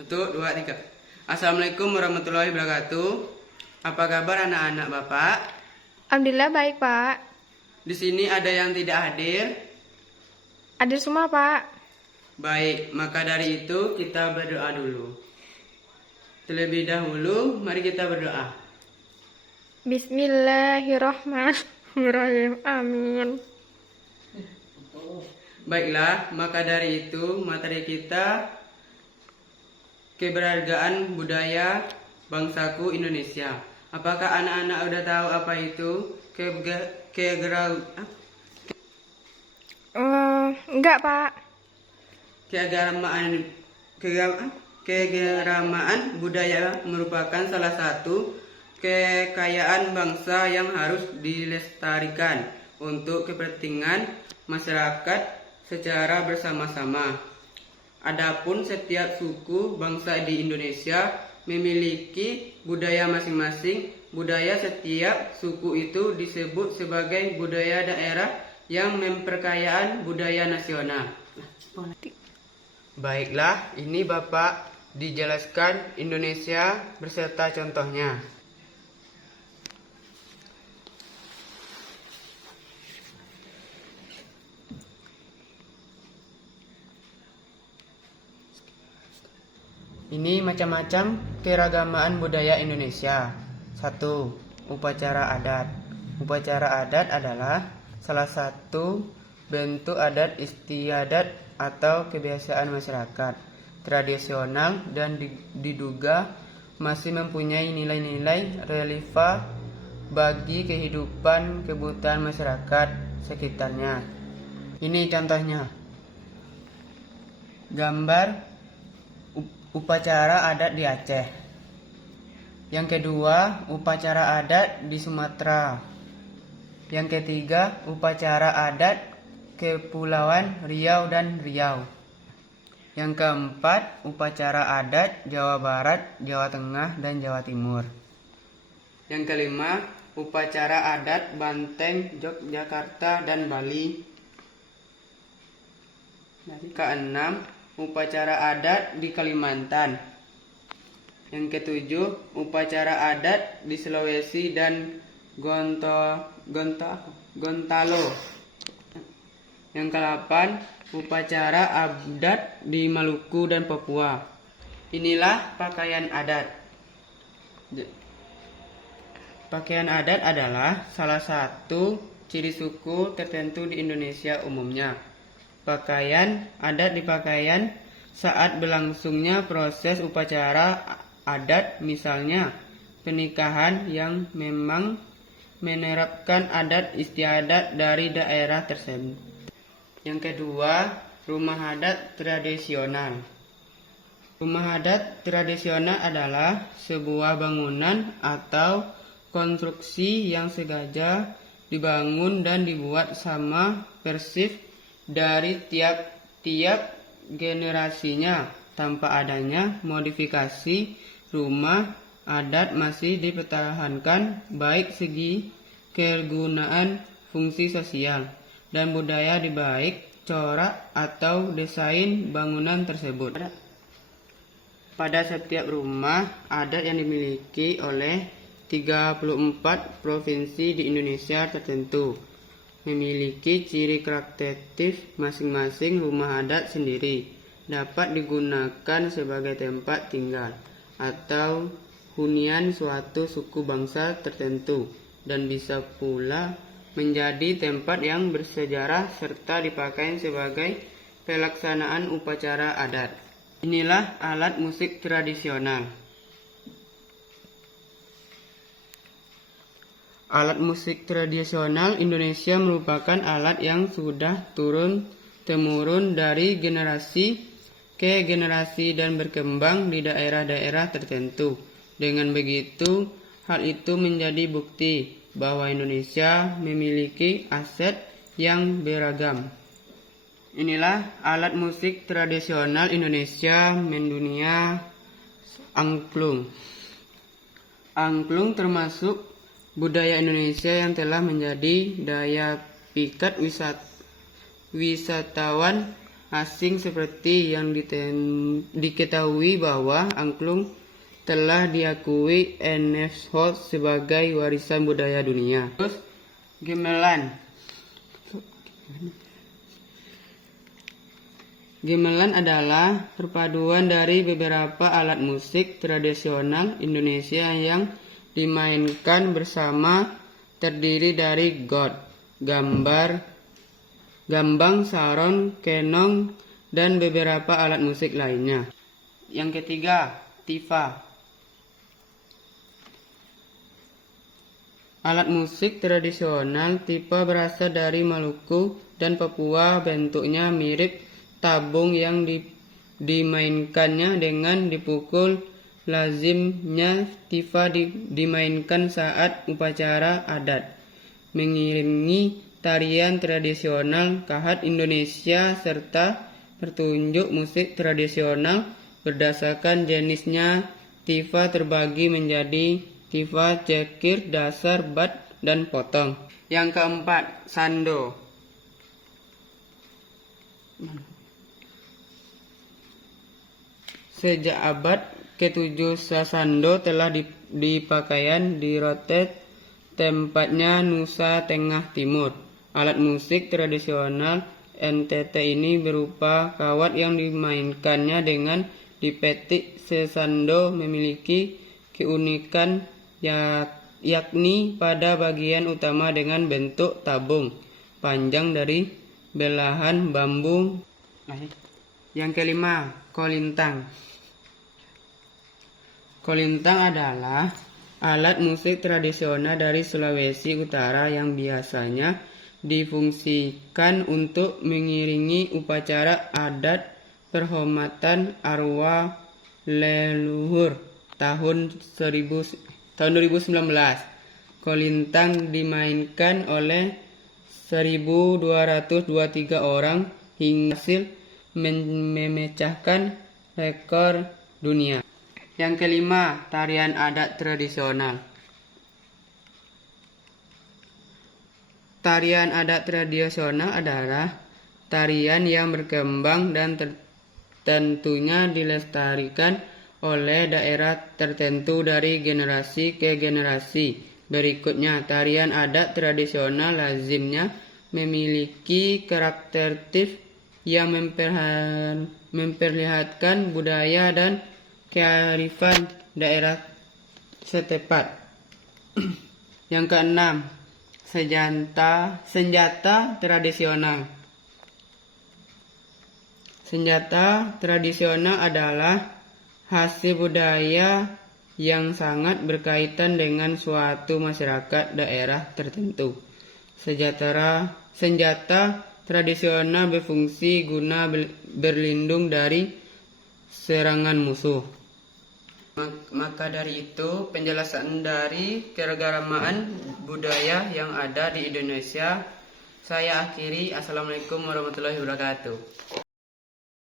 1, 2, 3. Assalamualaikum warahmatullahi wabarakatuh. Apa kabar anak-anak Bapak? Alhamdulillah baik, Pak. Di sini ada yang tidak hadir. Ada semua, Pak. Baik, maka dari itu kita berdoa dulu. Terlebih dahulu, mari kita berdoa. Bismillahirrahmanirrahim. Amin. Baiklah, maka dari itu materi kita keberhargaan budaya bangsaku Indonesia. Apakah anak-anak udah tahu apa itu Enggak, Pak. keagamaan budaya merupakan salah satu kekayaan bangsa yang harus dilestarikan untuk kepentingan masyarakat secara bersama-sama. Adapun setiap suku bangsa di Indonesia memiliki budaya masing-masing. Budaya setiap suku itu disebut sebagai budaya daerah yang memperkayaan budaya nasional. Baiklah, ini Bapak dijelaskan Indonesia beserta contohnya. Ini macam-macam keragaman budaya Indonesia. 1. Upacara adat. Upacara adat adalah salah satu bentuk adat istiadat atau kebiasaan masyarakat tradisional dan diduga masih mempunyai nilai-nilai relevan bagi kehidupan kebutuhan masyarakat sekitarnya. Ini contohnya. Gambar upacara adat di Aceh. Yang kedua, upacara adat di Sumatera. Yang ketiga, upacara adat Kepulauan Riau dan Riau. Yang keempat, upacara adat Jawa Barat, Jawa Tengah, dan Jawa Timur. Yang kelima, upacara adat Banteng, Yogyakarta, dan Bali. Keenam, upacara adat di Kalimantan. Yang ketujuh, upacara adat di Sulawesi dan Gorontalo. Yang kedelapan, upacara adat di Maluku dan Papua. Inilah pakaian adat. Pakaian adat adalah salah satu ciri suku tertentu di Indonesia umumnya. Pakaian adat dipakaian saat berlangsungnya proses upacara adat, misalnya pernikahan yang memang menerapkan adat istiadat dari daerah tersebut. Yang kedua, rumah adat tradisional. Rumah adat tradisional adalah sebuah bangunan atau konstruksi yang sengaja dibangun dan dibuat sama persis dari tiap-tiap generasinya tanpa adanya modifikasi. Rumah adat masih dipertahankan baik segi kegunaan, fungsi sosial, dan budaya di baik corak atau desain bangunan tersebut. Pada setiap rumah adat yang dimiliki oleh 34 provinsi di Indonesia tertentu memiliki ciri karakteristik masing-masing. Rumah adat sendiri dapat digunakan sebagai tempat tinggal atau hunian suatu suku bangsa tertentu dan bisa pula menjadi tempat yang bersejarah serta dipakai sebagai pelaksanaan upacara adat. Inilah alat musik tradisional. Alat musik tradisional Indonesia merupakan alat yang sudah turun-temurun dari generasi ke generasi dan berkembang di daerah-daerah tertentu. Dengan begitu, hal itu menjadi bukti bahwa Indonesia memiliki aset yang beragam. Inilah alat musik tradisional Indonesia mendunia. Angklung. Angklung termasuk budaya Indonesia yang telah menjadi daya pikat wisatawan asing seperti yang diketahui bahwa angklung telah diakui UNESCO sebagai warisan budaya dunia. Terus gamelan. Gamelan adalah perpaduan dari beberapa alat musik tradisional Indonesia yang dimainkan bersama, terdiri dari got, gambang, saron, kenong, dan beberapa alat musik lainnya. Yang ketiga, tifa. Alat musik tradisional tifa berasal dari Maluku dan Papua. Bentuknya mirip tabung yang dimainkannya dengan dipukul. Lazimnya tifa dimainkan saat upacara adat, mengiringi tarian tradisional khas Indonesia serta pertunjuk musik tradisional. Berdasarkan jenisnya, tifa terbagi menjadi tifa, cekir, dasar, bat, dan potong. Yang keempat, sando. Sejak abad ke-7 sando telah dipakaian di rotet, tempatnya Nusa Tenggara Timur. Alat musik tradisional NTT ini berupa kawat yang dimainkannya dengan dipetik. Sesando memiliki keunikan yakni pada bagian utama dengan bentuk tabung panjang dari belahan bambu. Yang kelima, kolintang. Kolintang adalah alat musik tradisional dari Sulawesi Utara yang biasanya difungsikan untuk mengiringi upacara adat penghormatan arwah leluhur. Tahun 2019, kolintang dimainkan oleh 1.223 orang hingga hasil memecahkan rekor dunia. Yang kelima, tarian adat tradisional. Tarian adat tradisional adalah tarian yang berkembang dan tentunya dilestarikan oleh daerah tertentu dari generasi ke generasi. Berikutnya, tarian adat tradisional lazimnya memiliki karakteristik yang memperlihatkan budaya dan kearifan daerah setempat. Yang keenam, senjata tradisional. Senjata tradisional adalah hasil budaya yang sangat berkaitan dengan suatu masyarakat daerah tertentu. Senjata tradisional berfungsi guna berlindung dari serangan musuh. Maka dari itu, penjelasan dari keragaman budaya yang ada di Indonesia saya akhiri. Assalamualaikum warahmatullahi wabarakatuh.